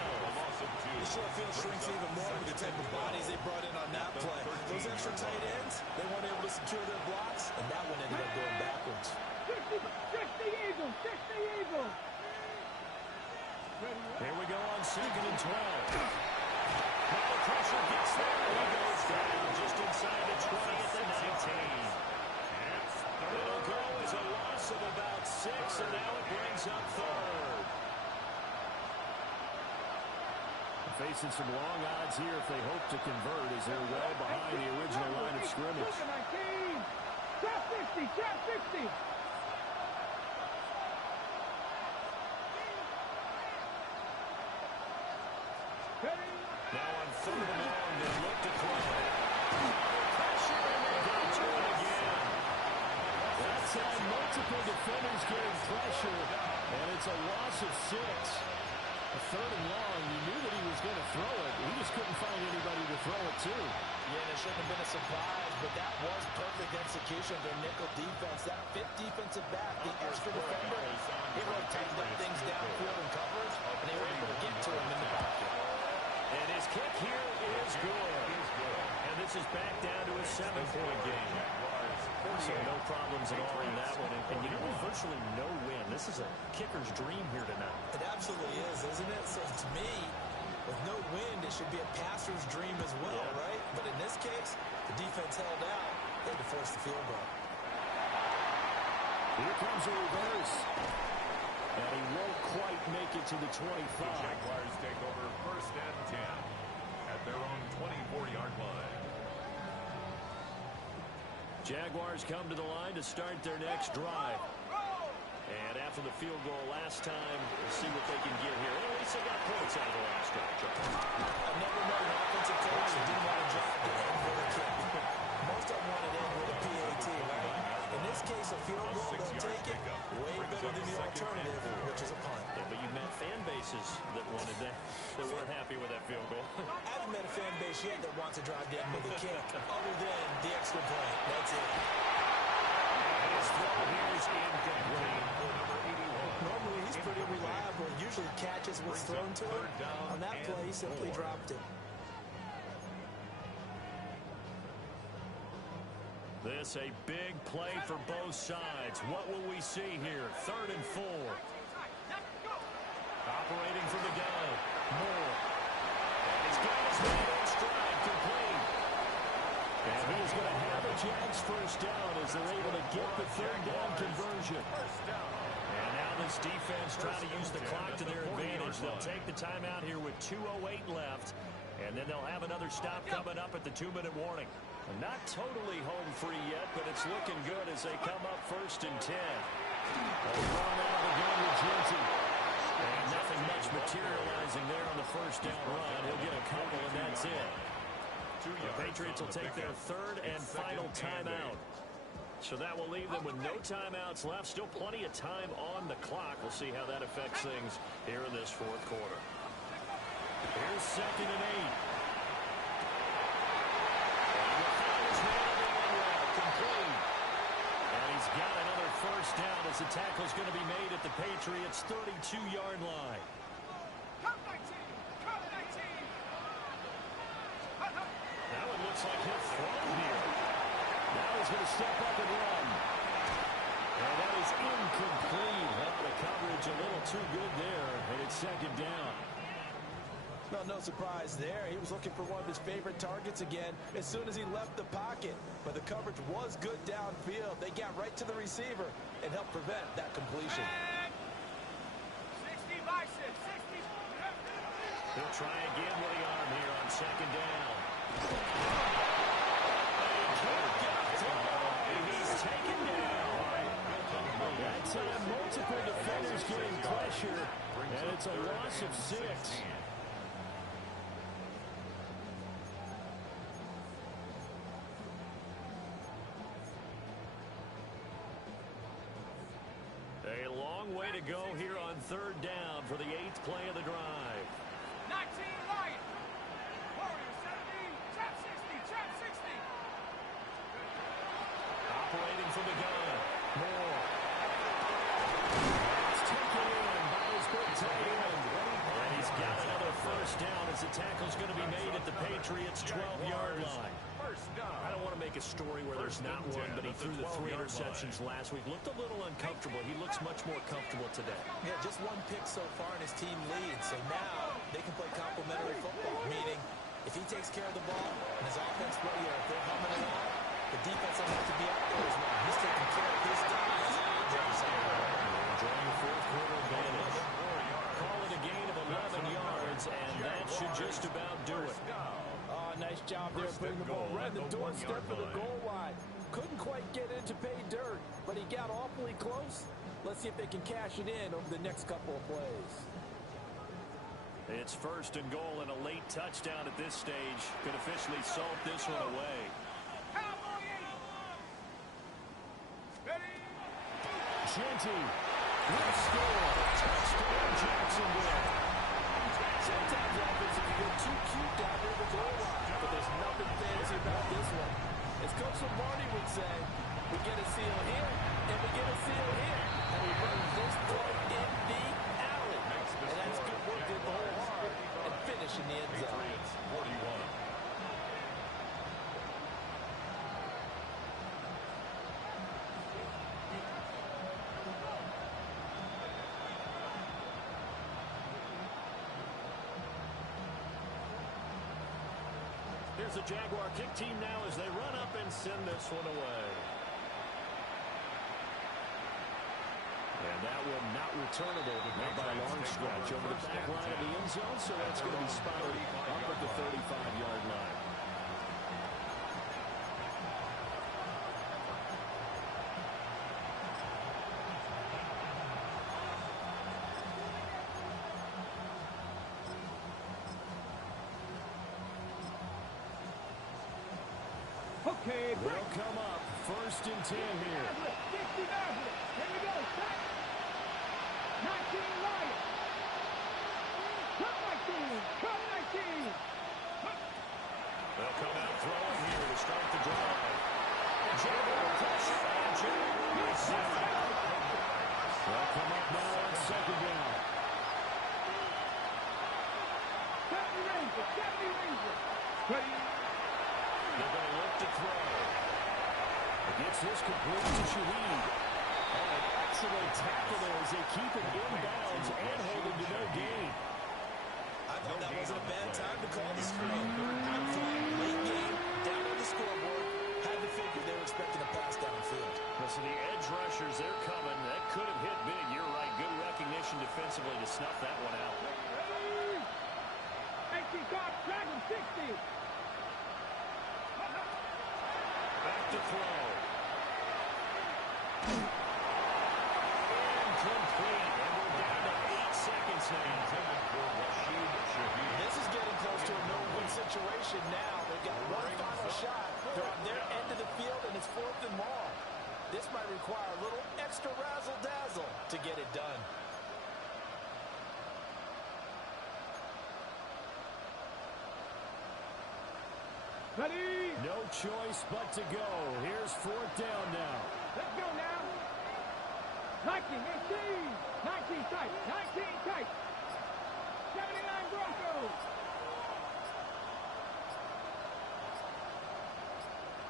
The short field shrinks even more with the type of bodies they brought in on that play. Those extra tight ends, they weren't able to secure their blocks, and that one ended up going backwards. 60 Eagles, 60 Eagles. Here we go on second and 12. Now the pressure gets there. He goes down just inside the 20 at the 19. It'll go as a loss of about 6, and now it brings up third. Facing some long odds here if they hope to convert as they're well behind the original line of scrimmage. 19. Trap 60, trap 60. Now on third and long, they look to throw. Pressure, and they get to it again. That's how multiple defenders getting pressure, and it's a loss of 6. A third and long, you knew that he was going to throw it. He just couldn't find anybody to throw it to. Yeah, and it shouldn't have been a surprise, but that was perfect execution of their nickel defense. That fifth defensive back, the extra defender, they really tightened up things downfield in coverage, and they were able to get to him in the pocket. And his kick here is good. And this is back down to a 7-point game. So no problems at all in that one. And you know, virtually no win. This is a kicker's dream here tonight. It absolutely is, isn't it? So to me, with no wind, it should be a passer's dream as well, right? But in this case, the defense held out. They had to force the field goal. Here comes a reverse. And he won't quite make it to the 25. The Jaguars take over first and 10 at their own 24-yard line. Jaguars come to the line to start their next drive. And after the field goal last time, we'll see what they can get here. At least they got points out of the last drive. I've never known an offensive coach that didn't want to drive to end with a kick. Most of them want it in with a PAT, right? In this case, a field goal, they'll take it way better than the alternative, which is a punt. Yeah, but you've met fan bases that wanted that weren't happy with that field goal. I haven't met a fan base yet that wants to drive to end with a kick, other than the extra point. That's it. His throw here is incomplete. Normally, he's pretty reliable. Usually catches what's thrown to him. On that play, he simply dropped it. This a big play for both sides. What will we see here? 3rd and 4. Operating from the gun. Moore. And he's got his man in stride, complete. And he is going to have a Jags first down as they're able to get the 3rd down conversion. And now this defense trying to use the clock to their advantage. They'll take the timeout here with 2:08 left. And then they'll have another stop coming up at the 2-minute warning. Not totally home free yet, but it's looking good as they come up 1st and 10. They'll run out of the gun with Jensen. And nothing much materializing there on the first down run. He'll get a couple, and that's it. The Patriots will take their 3rd and final timeout. So that will leave them with no timeouts left. Still plenty of time on the clock. We'll see how that affects things here in this fourth quarter. Here's 2nd and 8. Complete. And he's got another first down as the tackle is going to be made at the Patriots' 32-yard line. Now it looks like he'll throw here. Now he's going to step up and run. And that is incomplete. The coverage a little too good there, and it's 2nd down. Well, no surprise there. He was looking for one of his favorite targets again as soon as he left the pocket. But the coverage was good downfield. They got right to the receiver and helped prevent that completion. 60 by 6, 60. He'll try again with the arm here on 2nd down. He's taken down. That time, multiple defenders getting pressure, and it's a loss of 6. A long way to go here on 3rd down for the 8th play of the drive. 19 Lion. Warriors 17, trap 60, trap 60. Operating from the gun. Moore. It's taken in by his big tight end. And he's got another first down as the tackle's going to be made at the Patriots' 12-yard line. I don't want to make a story where there's not one, but he threw the 3 interceptions last week. Looked a little uncomfortable. He looks much more comfortable today. Yeah, just 1 pick so far and his team leads. So now they can play complementary football, meaning if he takes care of the ball and his offense play, if they're humming along, the defense will have to be out there as well. He's taking care of his guys. Enjoying the fourth quarter advantage. Call it a gain of 11 yards, and that should just about do it. Oh, nice job there putting the ball right in the doorstep of the goal line. Couldn't quite get in to pay dirt, but he got awfully close. Let's see if they can cash it in over the next couple of plays. It's 1st and goal, and a late touchdown at this stage could officially salt this one away. Genty will score. Touchdown, Jacksonville. Sometimes offense can get too cute down near the goal line, but there's nothing fancy about this one. As Coach Lombardi would say, we get a seal here, and we get a seal here, and we run this play in the alley. And that's good work in the whole hard and finish in the end zone. 41. Here's the Jaguar kick team now as they run up and send this one away. And that one not returnable, not by a long stretch over the back line of the end zone, so that's going to be spotted up at the 35-yard line. Okay, They'll come up 1st and 10 here. 60 Maverick. Here we go. Back. 19 Lion. Cut 19. Cut 19. They'll come out throwing here to start the drive. Jaguar pressure. And Jaguar safe. They'll come up now on 2nd down. 70 Ranger. 70 Ranger. Ready. They're going to look to throw. Gets this complete to Shaheed. And an excellent tackle there as they keep it inbounds and hold him to no gain. I thought that wasn't a bad time to call the screen. I'm fine. Late game, down on the scoreboard. Had to figure they were expecting a pass downfield. So the edge rushers, they're coming. That could have hit big. You're right. Good recognition defensively to snuff that one out. Ready. 18 card. Dragon 60. Back to throw. Incomplete. And we're down to 8 seconds now. This is getting close to a no-win situation now. They've got one final shot. They're on their end of the field, and it's 4th and long. this might require a little extra razzle-dazzle to get it done. Ready? No choice but to go. Here's fourth down now. Let's go now. 19, 19 tight, 19 tight. 79 Broncos.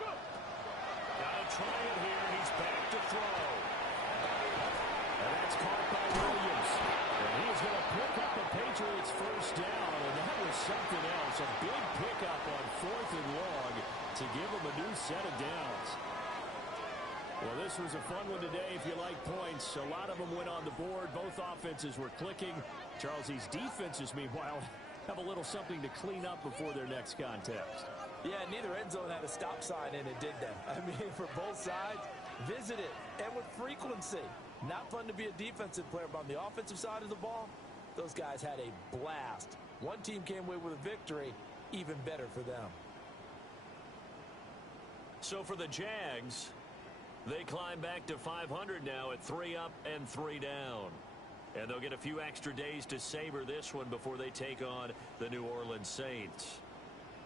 Go. Gotta try it here. He's back to throw. And that's caught by Williams. And he is going to pick up the Patriots first down. And that was something else. A big pickup on 4th and long to give them a new set of downs. Well, this was a fun one today if you like points. A lot of them went on the board. Both offenses were clicking. Charles, these defenses, meanwhile, have a little something to clean up before their next contest. Yeah, neither end zone had a stop sign in it, did they? I mean, for both sides, visit it, and with frequency. Not fun to be a defensive player, but on the offensive side of the ball, those guys had a blast. One team came away with a victory, even better for them. So for the Jags, they climb back to 500 now at 3 up and 3 down. And they'll get a few extra days to savor this one before they take on the New Orleans Saints.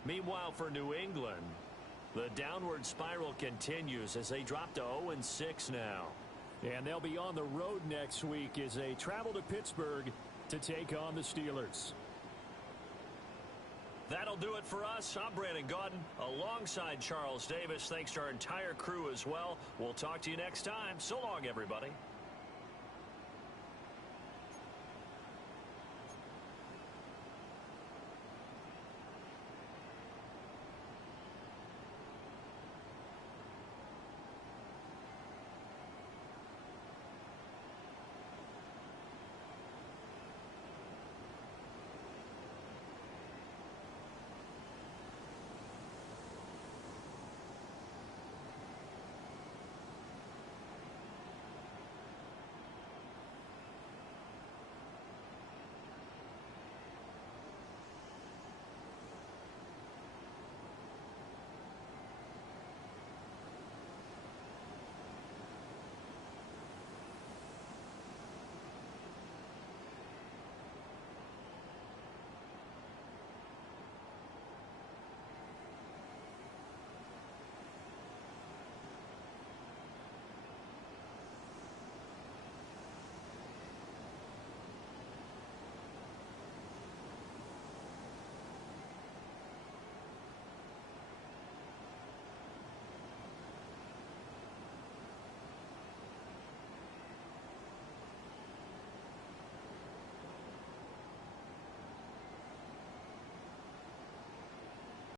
Meanwhile, for New England, the downward spiral continues as they drop to 0-6 now. And they'll be on the road next week as they travel to Pittsburgh to take on the Steelers. That'll do it for us. I'm Brandon Gaudin alongside Charles Davis. Thanks to our entire crew as well. We'll talk to you next time. So long, everybody.